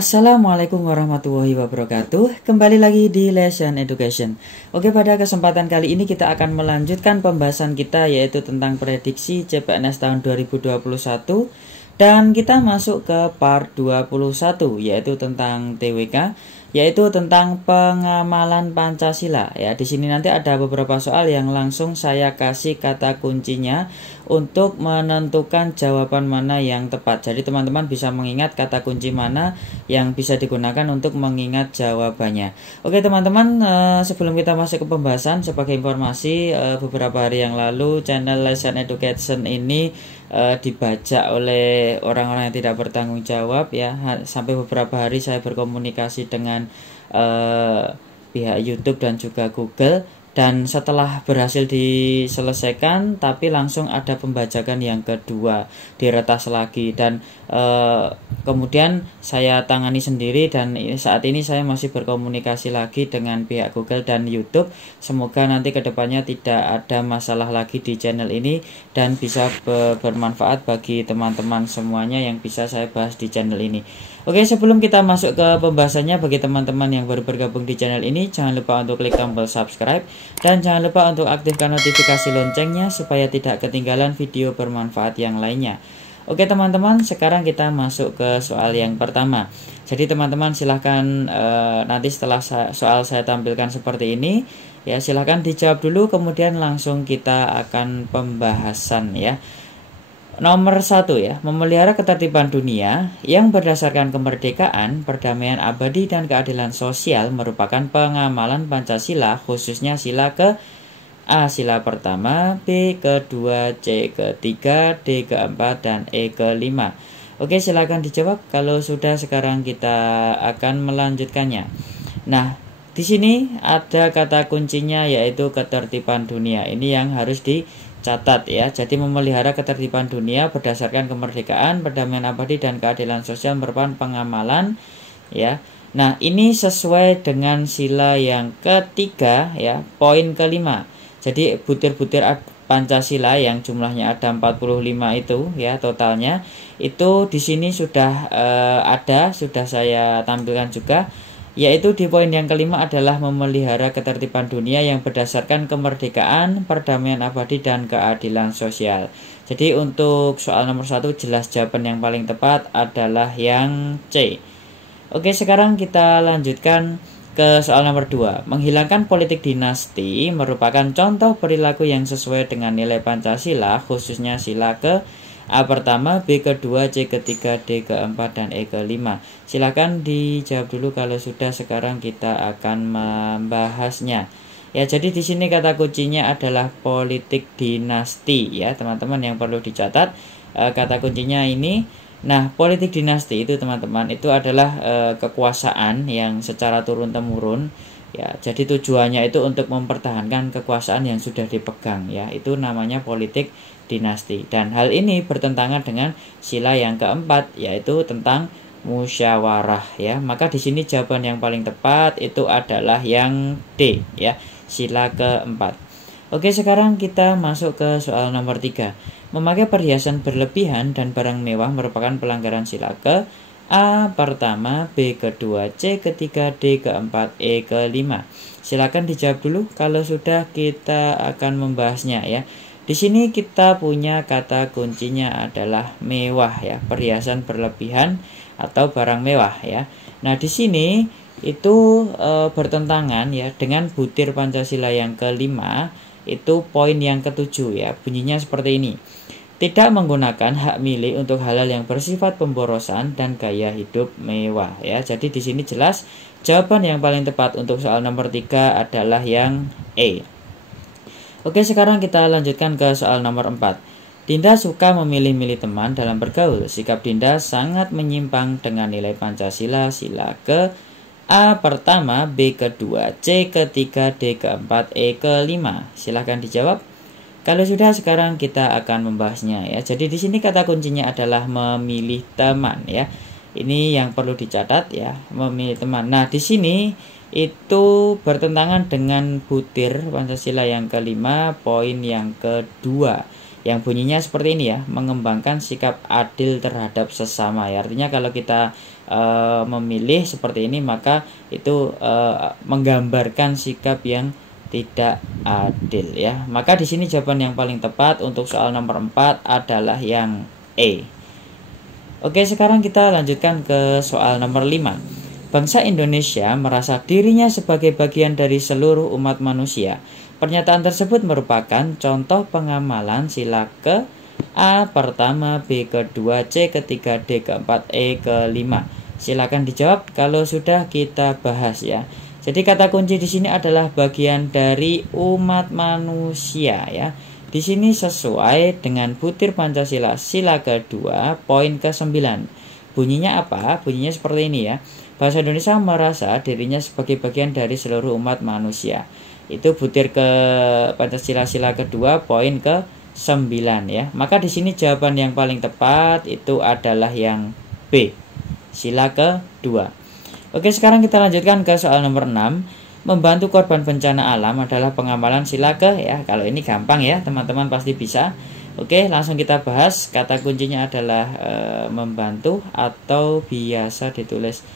Assalamualaikum warahmatullahi wabarakatuh. Kembali lagi di Lesson Education. Oke, pada kesempatan kali ini kita akan melanjutkan pembahasan kita, yaitu tentang prediksi CPNS tahun 2021. Dan kita masuk ke part 21, yaitu tentang TWK, yaitu tentang pengamalan Pancasila. Ya, di sini nanti ada beberapa soal yang langsung saya kasih kata kuncinya untuk menentukan jawaban mana yang tepat. Jadi teman-teman bisa mengingat kata kunci mana yang bisa digunakan untuk mengingat jawabannya. Oke teman-teman, sebelum kita masuk ke pembahasan, sebagai informasi, beberapa hari yang lalu channel Lesson Education ini dibajak oleh orang-orang yang tidak bertanggung jawab, ya. Sampai beberapa hari saya berkomunikasi dengan pihak YouTube dan juga Google, dan setelah berhasil diselesaikan, tapi langsung ada pembajakan yang kedua, diretas lagi, dan kemudian saya tangani sendiri, dan saat ini saya masih berkomunikasi lagi dengan pihak Google dan YouTube. Semoga nanti kedepannya tidak ada masalah lagi di channel ini dan bisa bermanfaat bagi teman-teman semuanya yang bisa saya bahas di channel ini. Oke, sebelum kita masuk ke pembahasannya, bagi teman-teman yang baru bergabung di channel ini, jangan lupa untuk klik tombol subscribe dan jangan lupa untuk aktifkan notifikasi loncengnya supaya tidak ketinggalan video bermanfaat yang lainnya. Oke teman-teman, sekarang kita masuk ke soal yang pertama. Jadi teman-teman silahkan nanti setelah soal saya tampilkan seperti ini, ya silahkan dijawab dulu, kemudian langsung kita akan pembahasan, ya. Nomor 1, ya, memelihara ketertiban dunia yang berdasarkan kemerdekaan, perdamaian abadi dan keadilan sosial merupakan pengamalan Pancasila, khususnya sila ke A sila pertama, B kedua, C ketiga, D keempat, dan E kelima. Oke, silakan dijawab kalau sudah. Sekarang kita akan melanjutkannya. Nah, di sini ada kata kuncinya, yaitu ketertiban dunia. Ini yang harus dicatat, ya. Jadi memelihara ketertiban dunia berdasarkan kemerdekaan, perdamaian abadi dan keadilan sosial merupakan pengamalan, ya. Nah, ini sesuai dengan sila yang ketiga, ya, poin kelima. Jadi butir-butir Pancasila yang jumlahnya ada 45 itu, ya, totalnya itu di sini sudah sudah saya tampilkan juga, yaitu di poin yang kelima adalah memelihara ketertiban dunia yang berdasarkan kemerdekaan, perdamaian abadi dan keadilan sosial. Jadi untuk soal nomor 1 jelas jawaban yang paling tepat adalah yang C. Oke, sekarang kita lanjutkan ke soal nomor 2. Menghilangkan politik dinasti merupakan contoh perilaku yang sesuai dengan nilai Pancasila, khususnya sila ke A pertama, B kedua, C ketiga, D keempat, dan E kelima. Silakan dijawab dulu kalau sudah. Sekarang kita akan membahasnya. Ya, jadi di sini kata kuncinya adalah politik dinasti, ya, teman-teman, yang perlu dicatat kata kuncinya ini. Nah, politik dinasti itu teman-teman itu adalah kekuasaan yang secara turun-temurun, ya. Jadi tujuannya itu untuk mempertahankan kekuasaan yang sudah dipegang, ya. Itu namanya politik dinasti. Dan hal ini bertentangan dengan sila yang keempat, yaitu tentang musyawarah, ya. Maka di sini jawaban yang paling tepat itu adalah yang D, ya, sila keempat. Oke, sekarang kita masuk ke soal nomor 3. Memakai perhiasan berlebihan dan barang mewah merupakan pelanggaran sila ke A pertama, B kedua, C ketiga, D keempat, E kelima. Silakan dijawab dulu kalau sudah. Kita akan membahasnya, ya. Di sini kita punya kata kuncinya adalah mewah, ya, perhiasan berlebihan atau barang mewah, ya. Nah, di sini itu bertentangan, ya, dengan butir Pancasila yang kelima. Itu poin yang ketujuh, ya, bunyinya seperti ini. Tidak menggunakan hak milik untuk hal-hal yang bersifat pemborosan dan gaya hidup mewah, ya. Jadi di sini jelas jawaban yang paling tepat untuk soal nomor 3 adalah yang E. Oke, sekarang kita lanjutkan ke soal nomor 4. Dinda suka memilih-milih teman dalam bergaul. Sikap Dinda sangat menyimpang dengan nilai Pancasila, sila ke A pertama, B kedua, C ketiga, D keempat, E kelima. Silahkan dijawab kalau sudah. Sekarang kita akan membahasnya, ya. Jadi di sini kata kuncinya adalah memilih teman, ya. Ini yang perlu dicatat, ya, memilih teman. Nah, di sini itu bertentangan dengan butir Pancasila yang kelima, poin yang kedua, yang bunyinya seperti ini, ya, mengembangkan sikap adil terhadap sesama, ya. Artinya kalau kita memilih seperti ini, maka itu menggambarkan sikap yang tidak adil ya. Maka di sini jawaban yang paling tepat untuk soal nomor 4 adalah yang E. Oke, sekarang kita lanjutkan ke soal nomor 5. Bangsa Indonesia merasa dirinya sebagai bagian dari seluruh umat manusia. Pernyataan tersebut merupakan contoh pengamalan sila ke A pertama, B kedua, C ketiga, D keempat, E kelima. Silakan dijawab kalau sudah kita bahas ya. Jadi kata kunci di sini adalah bagian dari umat manusia ya. Di sini sesuai dengan butir Pancasila sila kedua poin ke-9. Bunyinya apa? Bunyinya seperti ini ya. Bangsa Indonesia merasa dirinya sebagai bagian dari seluruh umat manusia. Itu butir ke Pancasila sila kedua poin ke-9 ya. Maka di sini jawaban yang paling tepat itu adalah yang B, sila kedua. Oke, sekarang kita lanjutkan ke soal nomor 6. Membantu korban bencana alam adalah pengamalan sila ke ya. Kalau ini gampang ya, teman-teman pasti bisa. Oke, langsung kita bahas. Kata kuncinya adalah membantu atau biasa ditulis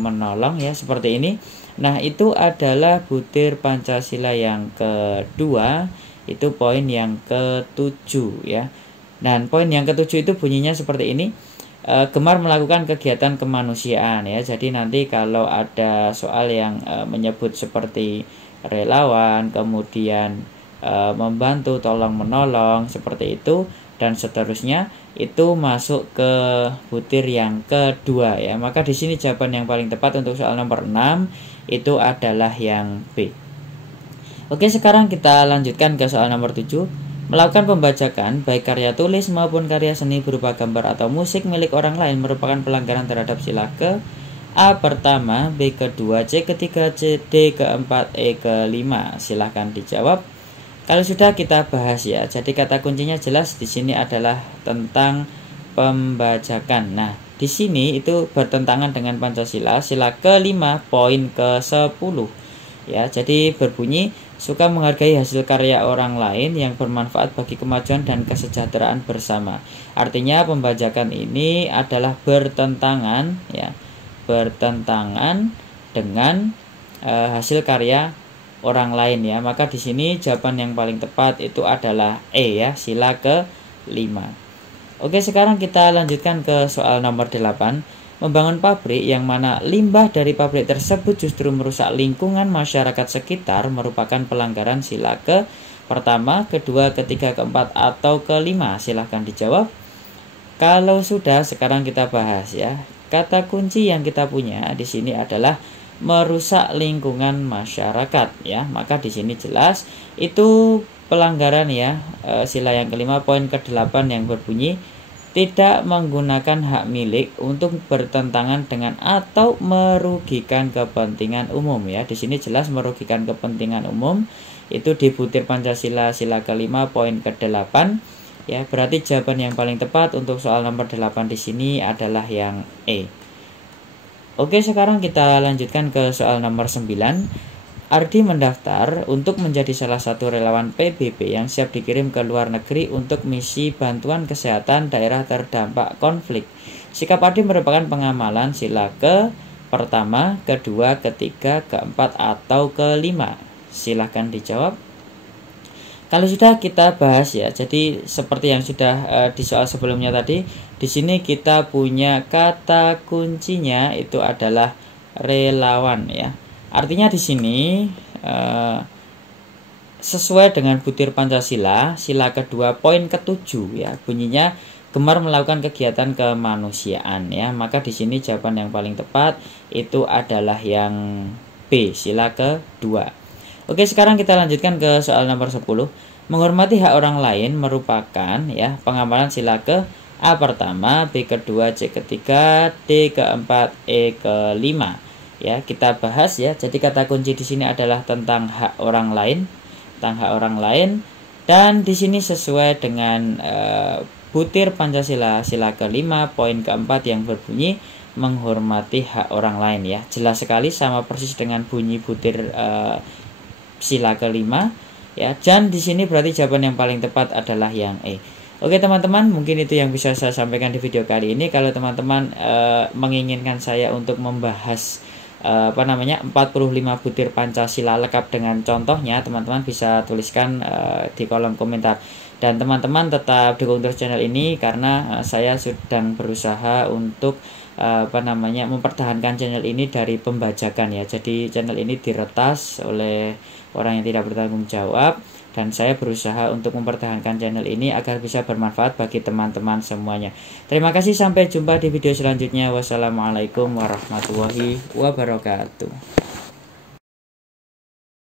menolong ya, seperti ini. Nah, itu adalah butir Pancasila yang kedua, itu poin yang ke-7 ya. Dan poin yang ke-7 itu bunyinya seperti ini. Gemar melakukan kegiatan kemanusiaan ya. Jadi nanti kalau ada soal yang menyebut seperti relawan, kemudian membantu, tolong menolong seperti itu dan seterusnya, itu masuk ke butir yang kedua ya. Maka di sini jawaban yang paling tepat untuk soal nomor 6 itu adalah yang B. Oke, sekarang kita lanjutkan ke soal nomor 7. Melakukan pembajakan baik karya tulis maupun karya seni berupa gambar atau musik milik orang lain merupakan pelanggaran terhadap sila ke A pertama, B kedua, C ketiga, C, D keempat, E kelima. Silahkan dijawab. Kalau sudah kita bahas ya. Jadi kata kuncinya jelas di sini adalah tentang pembajakan. Nah, di sini itu bertentangan dengan Pancasila sila kelima poin ke-10 ya. Jadi berbunyi suka menghargai hasil karya orang lain yang bermanfaat bagi kemajuan dan kesejahteraan bersama. Artinya pembajakan ini adalah bertentangan ya, bertentangan dengan hasil karya orang lain ya. Maka di sini jawaban yang paling tepat itu adalah E ya, sila ke-5. Oke, sekarang kita lanjutkan ke soal nomor 8. Membangun pabrik yang mana limbah dari pabrik tersebut justru merusak lingkungan masyarakat sekitar merupakan pelanggaran sila ke pertama, kedua, ketiga, keempat, atau kelima. Silahkan dijawab. Kalau sudah, sekarang kita bahas ya. Kata kunci yang kita punya di sini adalah merusak lingkungan masyarakat ya. Maka di sini jelas itu pelanggaran ya. Sila yang kelima poin ke-8 yang berbunyi tidak menggunakan hak milik untuk bertentangan dengan atau merugikan kepentingan umum ya. Di sini jelas merugikan kepentingan umum itu di butir Pancasila sila kelima poin ke-8 ya. Berarti jawaban yang paling tepat untuk soal nomor 8 di sini adalah yang E. Oke, sekarang kita lanjutkan ke soal nomor 9. Ardi mendaftar untuk menjadi salah satu relawan PBB yang siap dikirim ke luar negeri untuk misi bantuan kesehatan daerah terdampak konflik. Sikap Ardi merupakan pengamalan sila ke pertama, kedua, ketiga, keempat, atau kelima. Silahkan dijawab. Kalau sudah kita bahas ya. Jadi seperti yang sudah di soal sebelumnya tadi, di sini kita punya kata kuncinya itu adalah relawan ya. Artinya di sini sesuai dengan butir Pancasila sila kedua poin ke-7 ya. Bunyinya gemar melakukan kegiatan kemanusiaan ya. Maka di sini jawaban yang paling tepat itu adalah yang B, sila kedua. Oke, sekarang kita lanjutkan ke soal nomor 10. Menghormati hak orang lain merupakan ya pengamalan sila ke A pertama, B kedua, C ketiga, D keempat, E kelima. Ya, kita bahas ya. Jadi kata kunci di sini adalah tentang hak orang lain, tentang hak orang lain, dan di sini sesuai dengan butir Pancasila sila kelima poin keempat yang berbunyi menghormati hak orang lain ya. Jelas sekali sama persis dengan bunyi butir sila kelima ya. Dan di sini berarti jawaban yang paling tepat adalah yang E. Oke teman-teman, mungkin itu yang bisa saya sampaikan di video kali ini. Kalau teman-teman menginginkan saya untuk membahas 45 butir Pancasila lengkap dengan contohnya, teman-teman bisa tuliskan di kolom komentar. Dan teman-teman tetap dukung terus channel ini karena saya sedang berusaha untuk mempertahankan channel ini dari pembajakan ya. Jadi channel ini diretas oleh orang yang tidak bertanggung jawab, dan saya berusaha untuk mempertahankan channel ini agar bisa bermanfaat bagi teman-teman semuanya. Terima kasih, sampai jumpa di video selanjutnya. Wassalamualaikum warahmatullahi wabarakatuh.